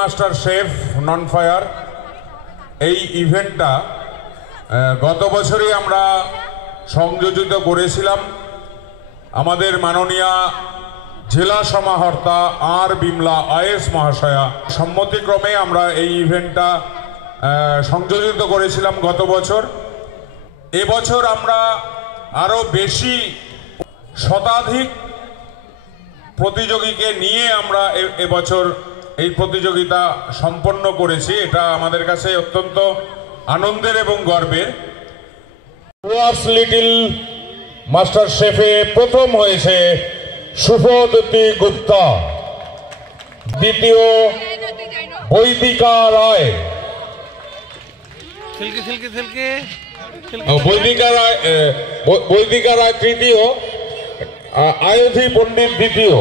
Master chef নন fire এই ইভেন্টটা গত বছরই আমরা সংযোজিত করেছিলাম। আমাদের মাননীয় জেলা সমাহর্তা আর বিমলা আইএস মহাশয়া সম্মতিক্রমে আমরা এই ইভেন্টটা সংযোজিত করেছিলাম গত বছর। এবছর আমরা আরো বেশি শতাধিক প্রতিযোগীকে নিয়ে আমরা এবছর এই প্রতিযোগিতা সম্পন্ন করেছি। এটা আমাদের কাছে অত্যন্ত আনন্দের এবং গর্বের। লিটল মাস্টার শেফে প্রথম হয়েছে শুভদত্তি গুপ্তা, দ্বিতীয় বৈদিকা রায়, বৈদিকা রায় তৃতীয়, আয়োধি পণ্ডিত দ্বিতীয়।